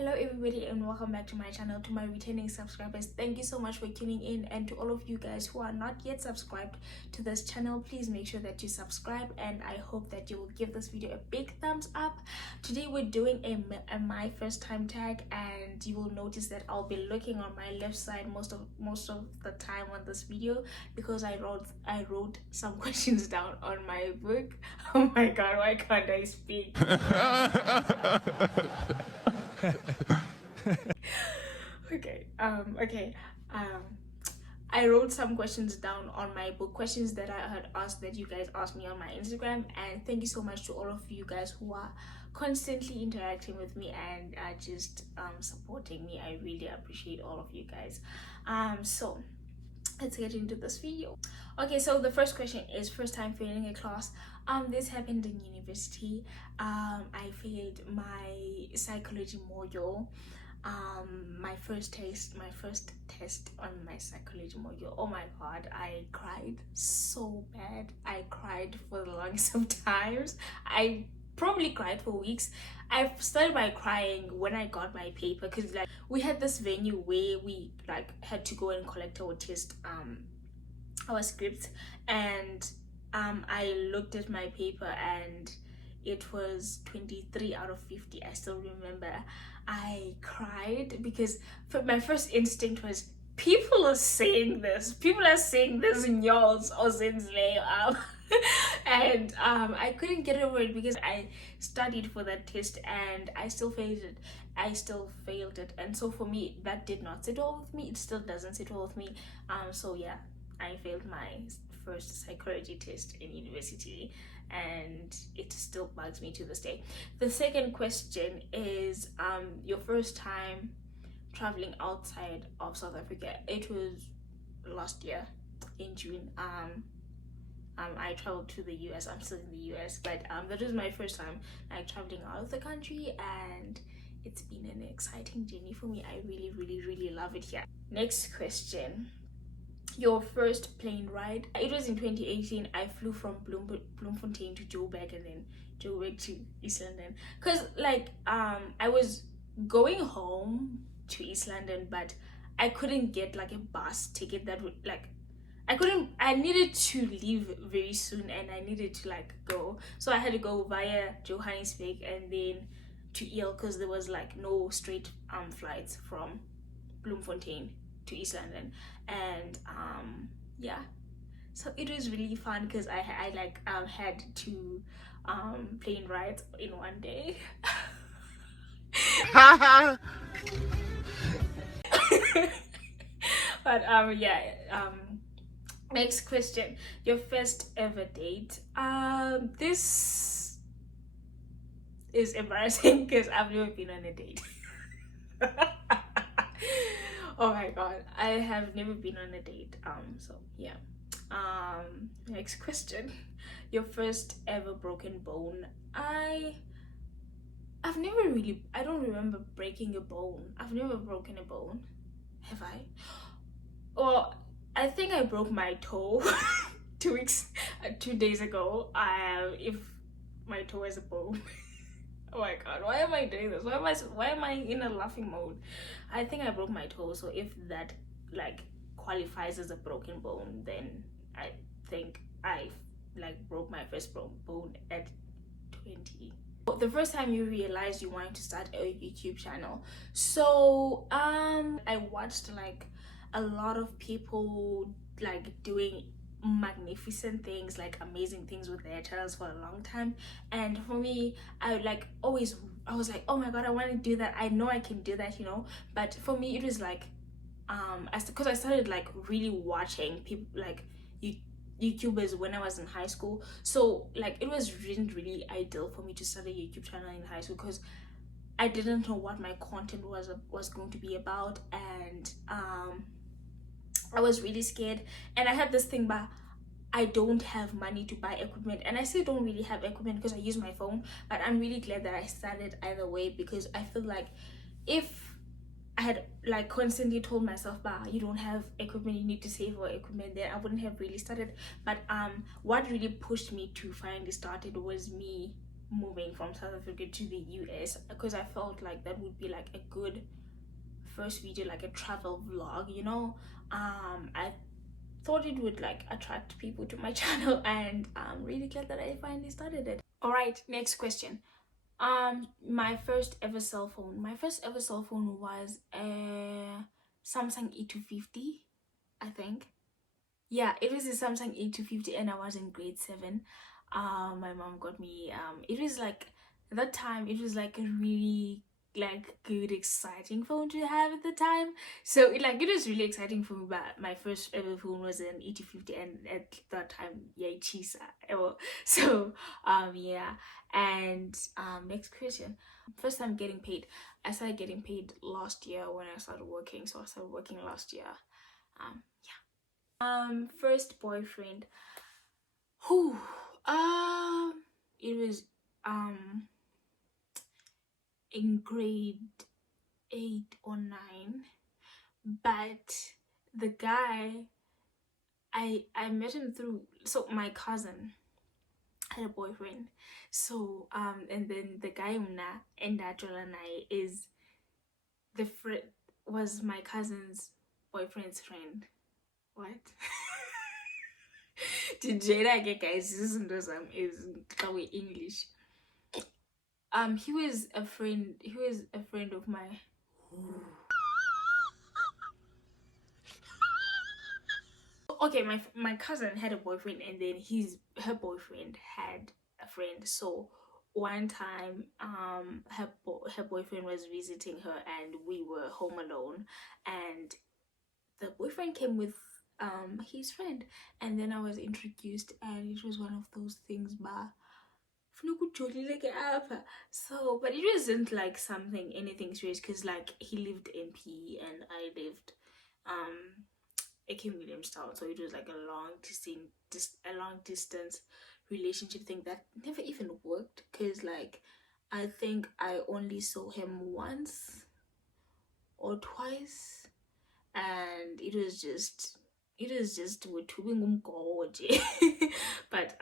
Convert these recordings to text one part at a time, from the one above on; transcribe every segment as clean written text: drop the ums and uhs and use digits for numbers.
Hello everybody and welcome back to my channel. To my returning subscribers, thank you so much for tuning in, and to all of you guys who are not yet subscribed to this channel, please make sure that you subscribe, and I hope that you will give this video a big thumbs up. Today we're doing a my first time tag, and you will notice that I'll be looking on my left side most of the time on this video because I wrote some questions down on my book. Oh my god, why can't I speak? Okay. I wrote some questions down on my book, questions that I had asked, that you guys asked me on my Instagram, and thank you so much to all of you guys who are constantly interacting with me and just supporting me. I really appreciate all of you guys. So let's get into this video. Okay, so the first question is first time failing a class. This happened in university. I failed my psychology module. My first test on my psychology module. Oh my god, I cried so bad. I cried for the longest of times. I probably cried for weeks. I started by crying when I got my paper, because like we had this venue where we like had to go and collect our test, our scripts, and I looked at my paper and it was 23 out of 50. I still remember. I cried because my first instinct was, people are saying this in yours or Zinsley, and I couldn't get over it because I studied for that test and I still failed it. And so for me, that did not sit well with me. It still doesn't sit well with me. So yeah, I failed my first psychology test in university, and it still bugs me to this day. The second question is your first time traveling outside of South Africa. It was last year in June. I traveled to the US. I'm still in the US, but that was my first time like traveling out of the country, and it's been an exciting journey for me. I really love it here. Next question, your first plane ride. It was in 2018. I flew from Bloemfontein to Joburg, and then Joburg to East London, because like I was going home to East London, but I couldn't get like a bus ticket that would like, I needed to leave very soon and I needed to like go, so I had to go via Johannesburg and then to EL, because there was like no straight flights from Bloemfontein to East London. And yeah, so it was really fun because I had two plane rides in one day. But yeah, next question, your first ever date. This is embarrassing because I've never been on a date. Oh my god, I have never been on a date. So yeah. Next question, your first ever broken bone. I don't remember breaking a bone. I've never broken a bone. Have I? Well, I think I broke my toe 2 days ago. If my toe is a bone. Oh my god, why am I doing this? Why am I in a laughing mode? I think I broke my toe, so if that like qualifies as a broken bone, then I think I like broke my first bone at 20. The first time you realized you wanted to start a YouTube channel. So I watched like a lot of people like doing magnificent things, like amazing things with their channels for a long time, and for me, I was like, oh my god, I want to do that. I know I can do that, you know. But for me, it was like because I started like really watching people like YouTubers when I was in high school, so like it wasn't really ideal for me to start a YouTube channel in high school because I didn't know what my content was going to be about, and I was really scared. And I had this thing, but I don't have money to buy equipment, and I still don't really have equipment because I use my phone. But I'm really glad that I started either way, because I feel like if I had like constantly told myself, bah, you don't have equipment, you need to save for equipment, then I wouldn't have really started. But what really pushed me to finally started was me moving from South Africa to the US, because I felt like that would be like a good first video, like a travel vlog, you know. I thought it would like attract people to my channel, and I'm really glad that I finally started it. All right, next question. My first ever cell phone. My first ever cell phone was a Samsung E250, I think. Yeah, it was a Samsung E250, and I was in grade 7. My mom got me. It was like at that time. It was like a really like good, exciting phone to have at the time. So it was really exciting for me. But my first ever phone was an E250, and at that time, yeah, cheese. So yeah. And next question. First time getting paid. I started getting paid last year when I started working. So I started working last year. First boyfriend. Who? It was in grade 8 or 9, but the guy, I met him through, so my cousin had a boyfriend, so and then the guy Una and I is the friend, was my cousin's boyfriend's friend. What? Jada guys, this is English. He was a friend of my okay, my cousin had a boyfriend, and then her boyfriend had a friend. So one time her boyfriend was visiting her, and we were home alone, and the boyfriend came with his friend, and then I was introduced, and it was one of those things so, but it wasn't like anything serious, because like he lived in PE and I lived Williamstown, so it was like a long distance relationship thing that never even worked, because like I think I only saw him once or twice, and it was just but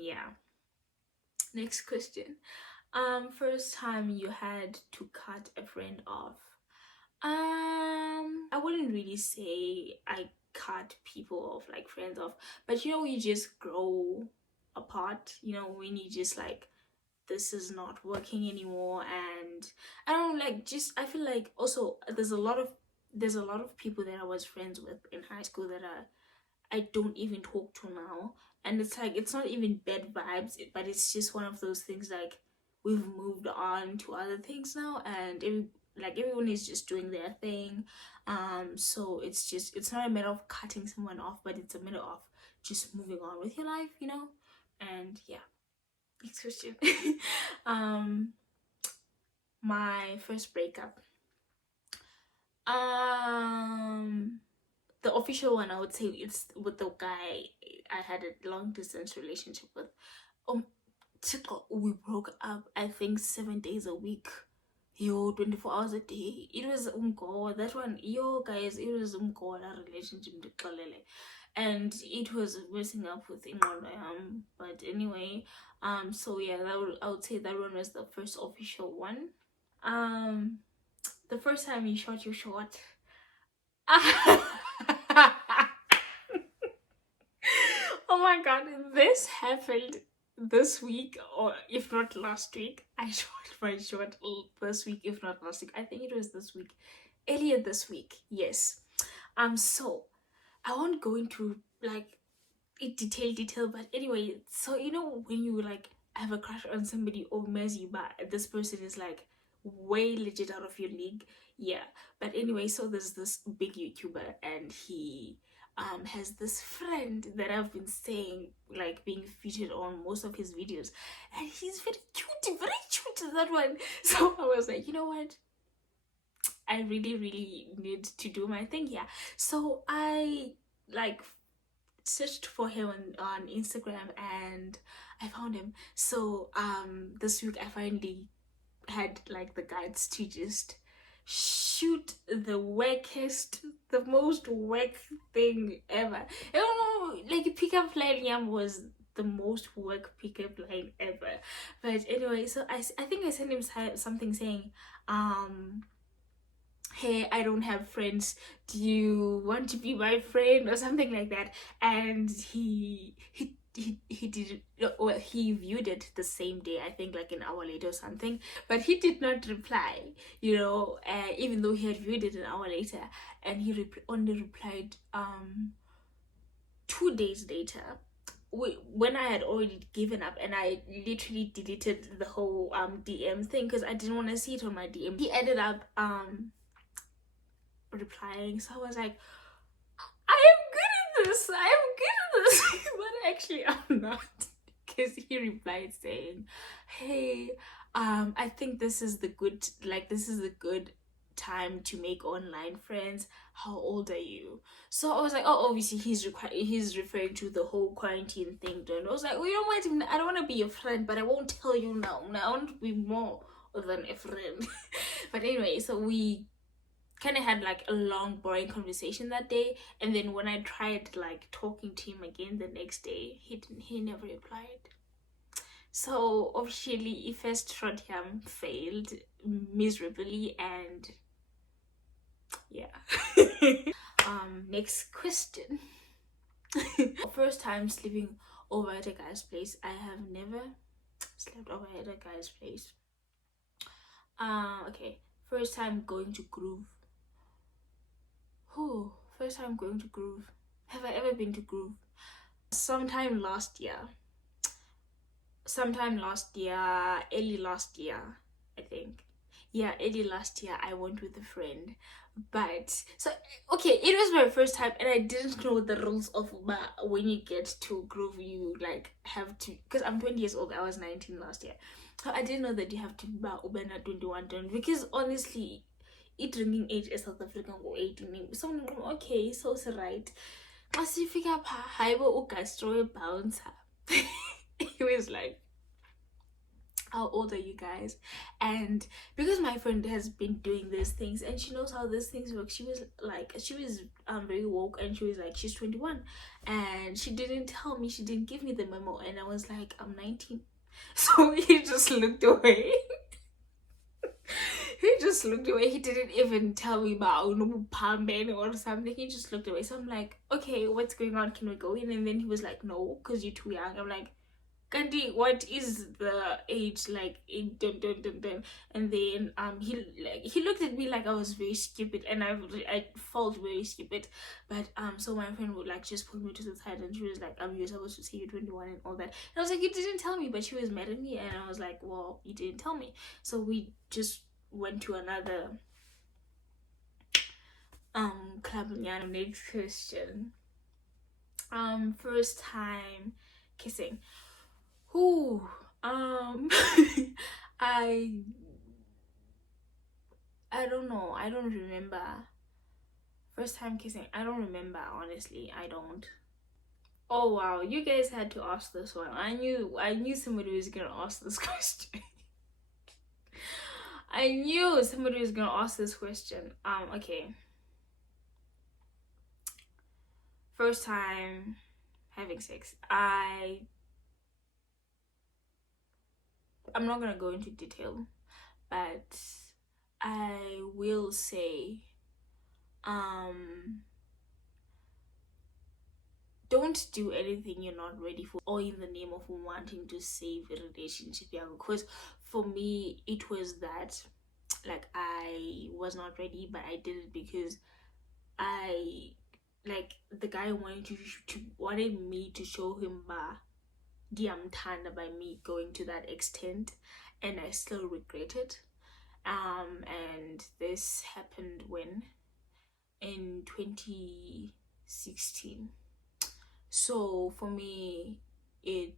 yeah. Next question. First time you had to cut a friend off. I wouldn't really say I cut people off, like friends off, but you know, you just grow apart, you know, when you just like, this is not working anymore. And I don't like, just I feel like also there's a lot of people that I was friends with in high school that I don't even talk to now, and it's like, it's not even bad vibes, but it's just one of those things, like we've moved on to other things now, and everyone is just doing their thing. So it's not a matter of cutting someone off, but it's a matter of just moving on with your life, you know. And yeah, next question. My first breakup. The official one, I would say, it's with the guy I had a long distance relationship with. We broke up, I think 7 days a week. 24 hours a day. It was that one. Guys, it was that relationship, and it was messing up with but anyway, so yeah, I would say that one was the first official one. The first time you shot your shot. Oh my god, this happened this week, or if not last week. I shot my shot this week, if not last week. I think it was this week, earlier this week. Yes. So I won't go into like detail, but anyway, so you know, when you like have a crush on somebody or messy, but this person is like way legit out of your league. Yeah. But anyway, so there's this big YouTuber, and he has this friend that I've been saying, like being featured on most of his videos, and he's very cute, that one. So I was like, you know what, I really need to do my thing. Yeah. So I like searched for him on Instagram, and I found him. So this week I finally had like the guts to just shoot the most wack thing ever. I don't know, like pickup line was the most work pickup line ever. But anyway, so I think I sent him something saying, hey, I don't have friends, do you want to be my friend, or something like that. And he did it. Well, he viewed it the same day, I think like an hour later or something, but he did not reply, even though he had viewed it an hour later. And he only replied 2 days later, when I had already given up, and I literally deleted the whole DM thing because I didn't want to see it on my DM. He ended up replying, so I was like, I am good at this, but actually I'm not, because he replied saying, hey, I think this is the good time to make online friends. How old are you? So I was like, oh, obviously he's referring to the whole quarantine thing. And I was like, well, you know what, I don't want to be your friend, but I won't tell you now. I want to be more than a friend. But anyway, so we kind of had like a long boring conversation that day, and then when I tried like talking to him again the next day, he never replied. So officially first Trottium failed miserably, and yeah. Next question. First time sleeping over at a guy's place. I have never slept over at a guy's place. Okay, first time going to Groove. First time going to Groove. Have I ever been to Groove? Sometime last year, early last year, I think. Yeah, early last year I went with a friend. But so okay, it was my first time, and I didn't know the rules of when you get to Groove, you like have to, because I'm 20 years old, I was 19 last year, so I didn't know that you have to buy Uber at 21 turn, because honestly drinking age is South African go 18. So okay, so it's right. As if you a bouncer. He was like, how old are you guys? And because my friend has been doing these things and she knows how these things work, she was very woke, and she was like, she's 21, and she didn't tell me, she didn't give me the memo, and I was like, I'm 19. So he just looked away. He just looked away. He didn't even tell me about Pamben or something. He just looked away. So I'm like, okay, what's going on? Can we go in? And then he was like, no, because you're too young. I'm like, Gandhi, what is the age? Like, dun, dun, dun, dun. And then he looked at me like I was very stupid, and I felt very stupid. But so my friend would like just pull me to the side, and she was like, you're supposed to say you're 21 and all that. And I was like, you didn't tell me. But she was mad at me, and I was like, well, you didn't tell me. So we just went to another club. Next question. First time kissing. Who I don't know, I don't remember. First time kissing, I don't remember, honestly. I don't. Oh wow, you guys had to ask this one. I knew somebody was gonna ask this question. I knew somebody was gonna ask this question. Okay. First time having sex. I'm not gonna go into detail, but I will say, don't do anything you're not ready for, or in the name of wanting to save a relationship. Yeah, because for me it was that, like, I was not ready, but I did it because the guy wanted me to show him Diamtana by me going to that extent, and I still regret it. And this happened in 2016. So for me, if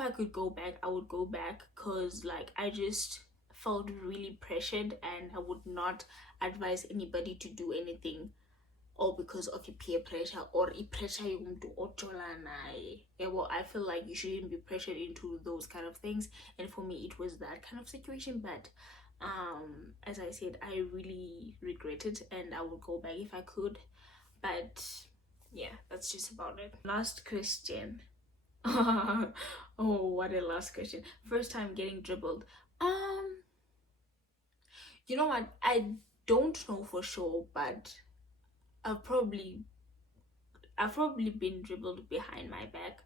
I could go back, I would go back, because like I just felt really pressured, and I would not advise anybody to do anything or because of your peer pressure or pressure you to well, I feel like you shouldn't be pressured into those kind of things, and for me it was that kind of situation. But as I said, I really regret it, and I would go back if I could. But yeah, that's just about it. Last question. Oh, what a last question. First time getting dribbled. You know what? I don't know for sure, but I've probably I've probably been dribbled behind my back,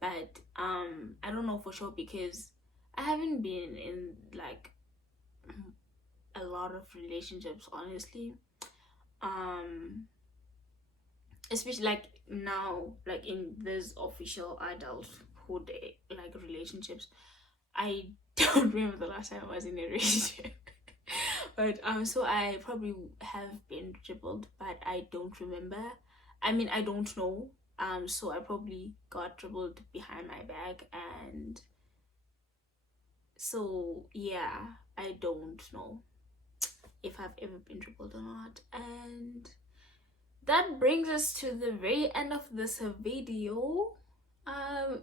but I don't know for sure because I haven't been in like a lot of relationships, honestly. Um, especially like now, like in this official adulthood, like relationships. I don't remember the last time I was in a relationship. But so I probably have been dribbled, but I don't remember. I mean, I don't know. So I probably got dribbled behind my back, and so yeah, I don't know if I've ever been dribbled or not. And that brings us to the very end of this video.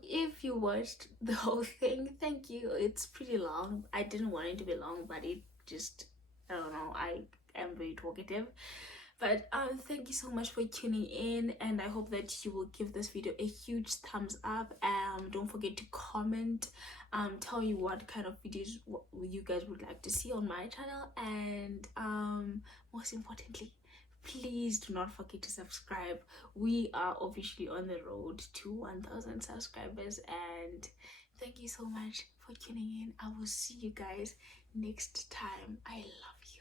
If you watched the whole thing, thank you. It's pretty long. I didn't want it to be long, but it just, I don't know, I am very talkative. But thank you so much for tuning in, and I hope that you will give this video a huge thumbs up. Don't forget to comment, tell me what kind of videos you guys would like to see on my channel, and most importantly, please do not forget to subscribe. We are officially on the road to 1,000 subscribers, and thank you so much for tuning in. I will see you guys next time. I love you.